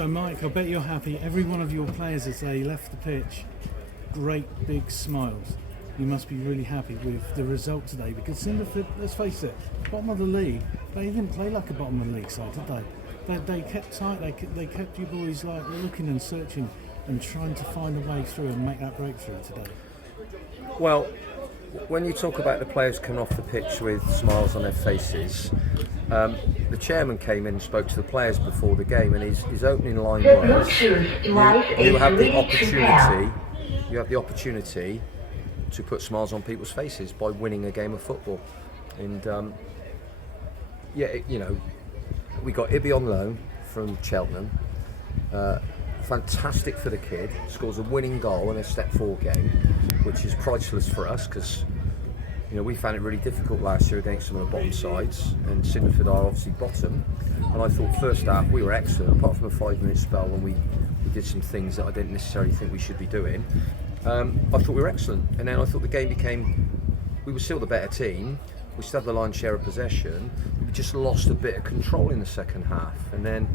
So Mike, I bet you're happy. Every one of your players, as they left the pitch, great big smiles. You must be really happy with the result today, because Cinderford, let's face it, bottom of the league, they didn't play like a bottom of the league side, did they? They kept tight, they kept you boys like looking and searching and trying to find a way through and make that breakthrough today. Well, when you talk about the players coming off the pitch with smiles on their faces, the chairman came in and spoke to the players before the game, and his opening line was, you have the opportunity to put smiles on people's faces by winning a game of football. And we got Ibby on loan from Cheltenham. Fantastic for the kid, scores a winning goal in a step 4 game, which is priceless for us, because we found it really difficult last year against some of the bottom sides, and Cinderford are obviously bottom. And I thought first half we were excellent, apart from a 5-minute spell when we did some things that I didn't necessarily think we should be doing. I thought we were excellent, and then I thought the game became, we were still the better team, we still had the lion's share of possession, we just lost a bit of control in the second half. And then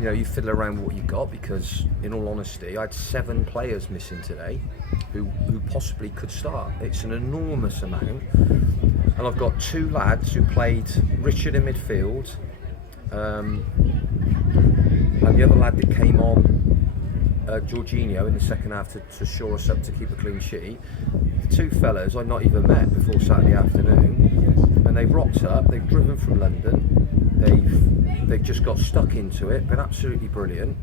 you fiddle around with what you got, because in all honesty I had 7 players missing today who possibly could start. It's an enormous amount, and I've got 2 lads who played, Richard in midfield, and the other lad that came on, Jorginho, in the second half to shore us up to keep a clean sheet. The 2 fellas I'd not even met before Saturday afternoon, and they've rocked up, they've driven from London, they've just got stuck into it, been absolutely brilliant,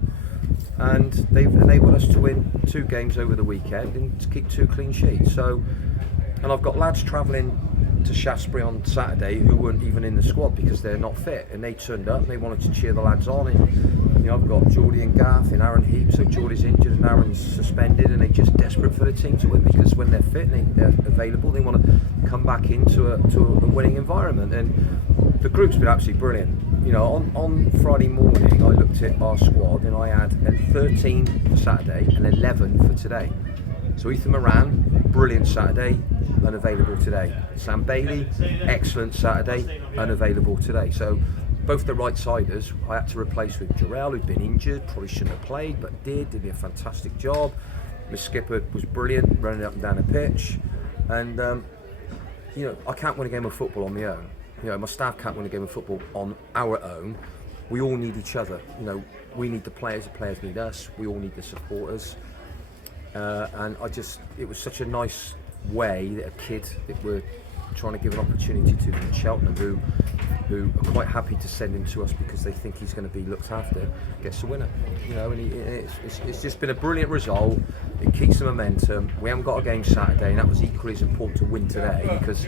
and they've enabled us to win 2 games over the weekend and to keep 2 clean sheets. So, and I've got lads travelling to Shaftesbury on Saturday who weren't even in the squad because they're not fit, and they turned up and they wanted to cheer the lads on. And I've got Geordie and Garth and Aaron Heap, so Geordie's injured and Aaron's suspended, and they're just desperate for the team to win, because when they're fit and they're available, they want to come back into a winning environment. And the group's been absolutely brilliant. On Friday morning I looked at our squad and I had 13 for Saturday and 11 for today. So Ethan Moran, brilliant Saturday, unavailable today. Sam Bailey, excellent Saturday, unavailable today. So both the right-siders I had to replace with Jarrell, who'd been injured, probably shouldn't have played, but did me a fantastic job. The skipper was brilliant, running up and down the pitch. And, I can't win a game of football on my own. My staff can't win a game of football on our own. We all need each other. We need the players need us. We all need the supporters. And it was such a nice way that a kid that we're trying to give an opportunity to from Cheltenham, who are quite happy to send him to us because they think he's going to be looked after, gets a winner. And it's just been a brilliant result. It keeps the momentum. We haven't got a game Saturday, and that was equally as important to win today, because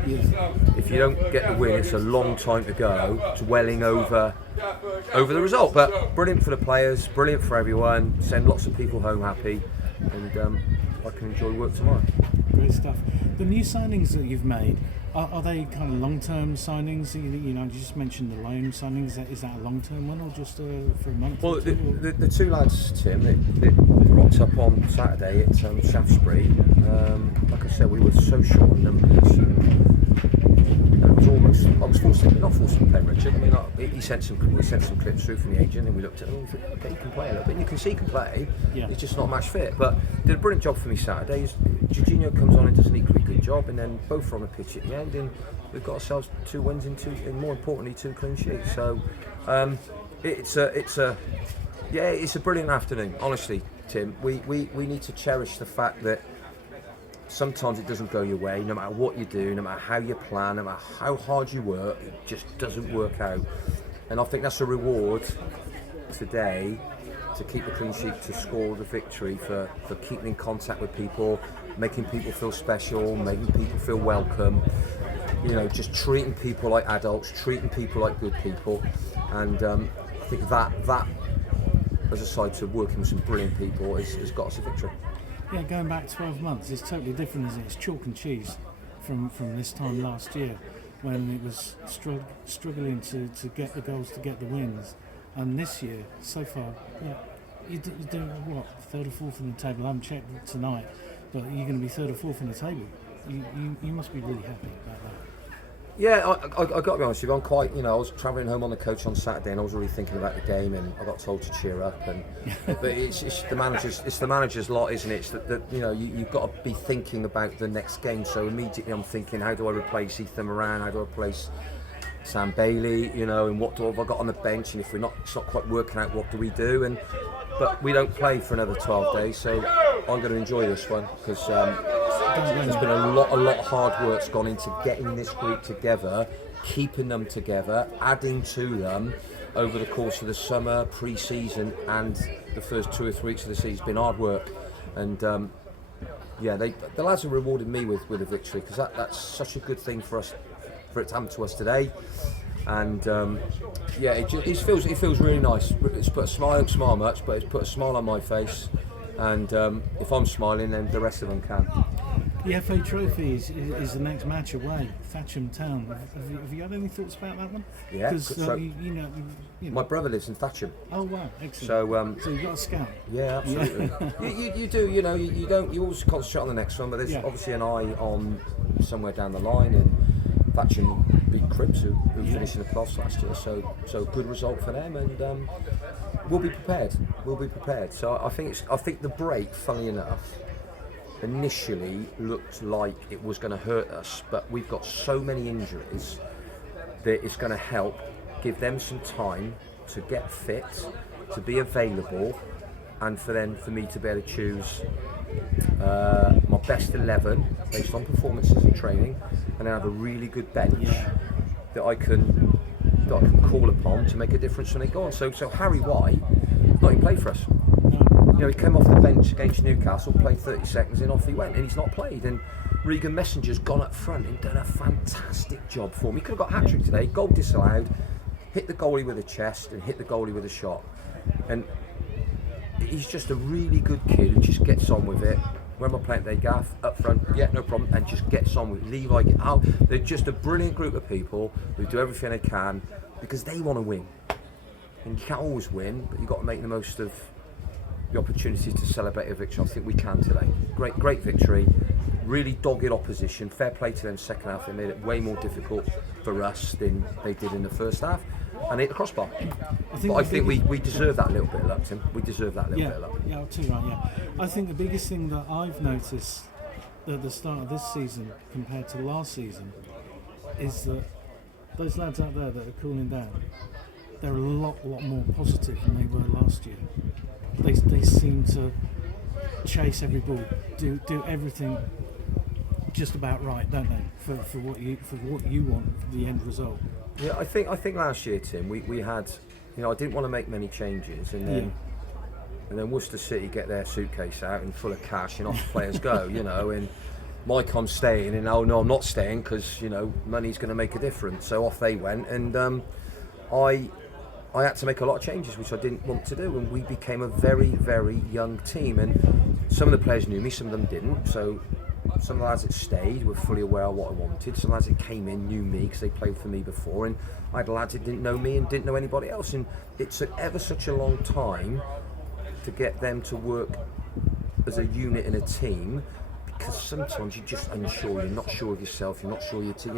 if you don't get the win, it's a long time to go dwelling over the result. But brilliant for the players, brilliant for everyone. Send lots of people home happy, and I can enjoy work tomorrow. Great stuff. The new signings that you've made, are they kind of long-term signings? You just mentioned the loan signings. Is that a long-term one, or just for a month? Well, the 2 lads, Tim, that rocked up on Saturday at Shaftesbury. Like I said, we were so short on numbers. I was not forced to play Richard. We sent some clips through from the agent, and we looked at them and thought, okay, he can play a little bit. You can see he can play. Yeah. He's just not match fit. But did a brilliant job for me Saturday. Jorginho comes on and does an equally good job, and then both are on the pitch at the end, and we've got ourselves 2 wins and more importantly 2 clean sheets. So it's a brilliant afternoon. Honestly, Tim, we need to cherish the fact that sometimes it doesn't go your way, no matter what you do, no matter how you plan, no matter how hard you work, it just doesn't work out. And I think that's a reward today, to keep a clean sheet, to score the victory, for keeping in contact with people, making people feel special, making people feel welcome, just treating people like adults, treating people like good people. And I think that as a side to working with some brilliant people has got us a victory. Yeah, going back 12 months, it's totally different, isn't it? It's chalk and cheese from this time last year, when it was struggling to get the goals, to get the wins. And this year, so far, you're doing what, 3rd or 4th in the table? I haven't checked tonight, but you're going to be 3rd or 4th in the table. You must be really happy about that. Yeah, I got to be honest with you. I'm quite, I was travelling home on the coach on Saturday, and I was really thinking about the game, and I got told to cheer up. And but it's the manager's lot, isn't it? It's that you've got to be thinking about the next game. So immediately I'm thinking, how do I replace Ethan Moran? How do I replace Sam Bailey? And what have I got on the bench? And if it's not quite working out, what do we do? But we don't play for another 12 days, so I'm going to enjoy this one because there's been a lot of hard work's gone into getting this group together, keeping them together, adding to them over the course of the summer, pre-season, and the first 2 or 3 weeks of the season. It's been hard work, and the lads have rewarded me with a victory because that's such a good thing for it to happen to us today. And it feels really nice. It's put a smile much, but it's put a smile on my face. And if I'm smiling, then the rest of them can. The FA Trophy is the next match away, Thatcham Town. Have you had any thoughts about that one? Yeah. Because my brother lives in Thatcham. Oh wow, excellent. So you've got a scout. Yeah, absolutely. you do. You always concentrate on the next one, but there's obviously an eye on somewhere down the line. And Thatcham beat Cribs, who finished in the playoffs last year, so good result for them, and we'll be prepared. So I think the break, funnily enough, initially looked like it was going to hurt us, but we've got so many injuries that it's going to help give them some time to get fit, to be available, and for me to be able to choose my best 11 based on performances and training, and then have a really good bench that I can call upon to make a difference when they go on. So Harry White, not even played for us. He came off the bench against Newcastle, played 30 seconds, and off he went, and he's not played. And Regan Messenger's gone up front and done a fantastic job for him. He could have got a hat-trick today, goal disallowed, hit the goalie with a chest and hit the goalie with a shot. And he's just a really good kid who just gets on with it. When we're playing today, Gaff, up front, no problem, and just gets on with it. Levi, they're just a brilliant group of people who do everything they can because they want to win. And you can't always win, but you've got to make the most of the opportunities to celebrate a victory. I think we can today. Great victory, really dogged opposition. Fair play to them second half. They made it way more difficult for us than they did in the first half. And hit the crossbar. I think we deserve that little bit of luck, Tim. We deserve that little bit of luck. Yeah, I'll tell you right, yeah. I think the biggest thing that I've noticed at the start of this season compared to last season is that those lads out there that are cooling down, they're a lot more positive than they were last year. They seem to chase every ball, do everything just about right, don't they? For what you want, the end result. Yeah, I think last year, Tim, we had, I didn't want to make many changes, and then Worcester City get their suitcase out and full of cash, and off the players go, and Mike, I'm staying, and oh no, I'm not staying because money's going to make a difference. So off they went, and I had to make a lot of changes, which I didn't want to do, and we became a very, very young team. And some of the players knew me, some of them didn't. So some of the lads that stayed were fully aware of what I wanted. Some lads that came in knew me because they played for me before, and I had lads that didn't know me and didn't know anybody else. And it took ever such a long time to get them to work as a unit in a team, because sometimes you're just unsure, you're not sure of yourself, you're not sure of your team,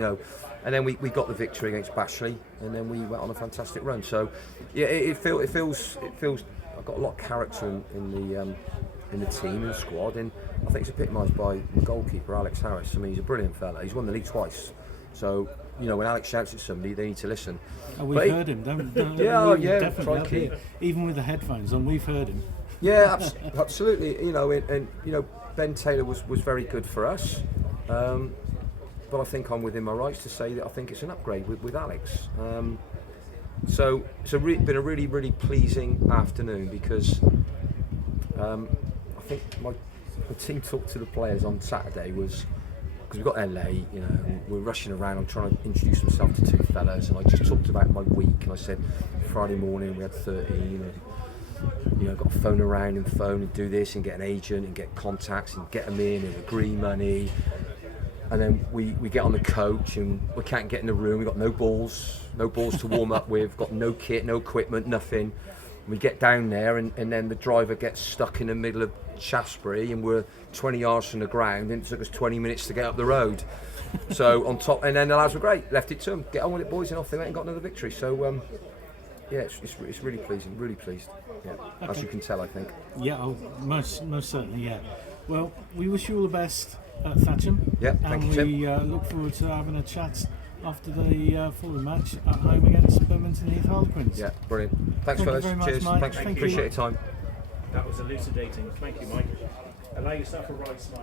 And then we got the victory against Bashley, and then we went on a fantastic run. So yeah, it feels I've got a lot of character in the team, in the squad, and I think it's epitomised by the goalkeeper, Alex Harris. I mean, he's a brilliant fella. He's won the league twice. So, when Alex shouts at somebody, they need to listen. Oh, we've heard him, don't we? Definitely. Even with the headphones on, we've heard him. Yeah, absolutely. And Ben Taylor was very good for us. But I think I'm within my rights to say that I think it's an upgrade with Alex. So it's been a really, really pleasing afternoon because I think my team talk to the players on Saturday was, because we got there late, and we're rushing around. I'm trying to introduce myself to two fellas, and I just talked about my week, and I said Friday morning we had 13, got to phone around and do this and get an agent and get contacts and get them in and agree money. And then we get on the coach and we can't get in the room. We've got no balls to warm up with, got no kit, no equipment, nothing. We get down there, and then the driver gets stuck in the middle of Shaftesbury, and we're 20 yards from the ground, and it took us 20 minutes to get up the road. So on top, and then the lads were great, left it to them, get on with it, boys, and off they went and got another victory. So yeah, it's really pleasing, really pleased. Yeah, Okay. as you can tell, I think. Yeah, most certainly, yeah. Well, we wish you all the best at Thatcham. Yeah, thank you, Tim. And we look forward to having a chat after the following match at home against Birmingham Heath Harlequins. Yeah, brilliant. Thanks, Thank you fellas. very much, Cheers. Mike. Thanks. Thank you. Appreciate your time. That was elucidating. Thank you, Mike. Allow yourself a right smile.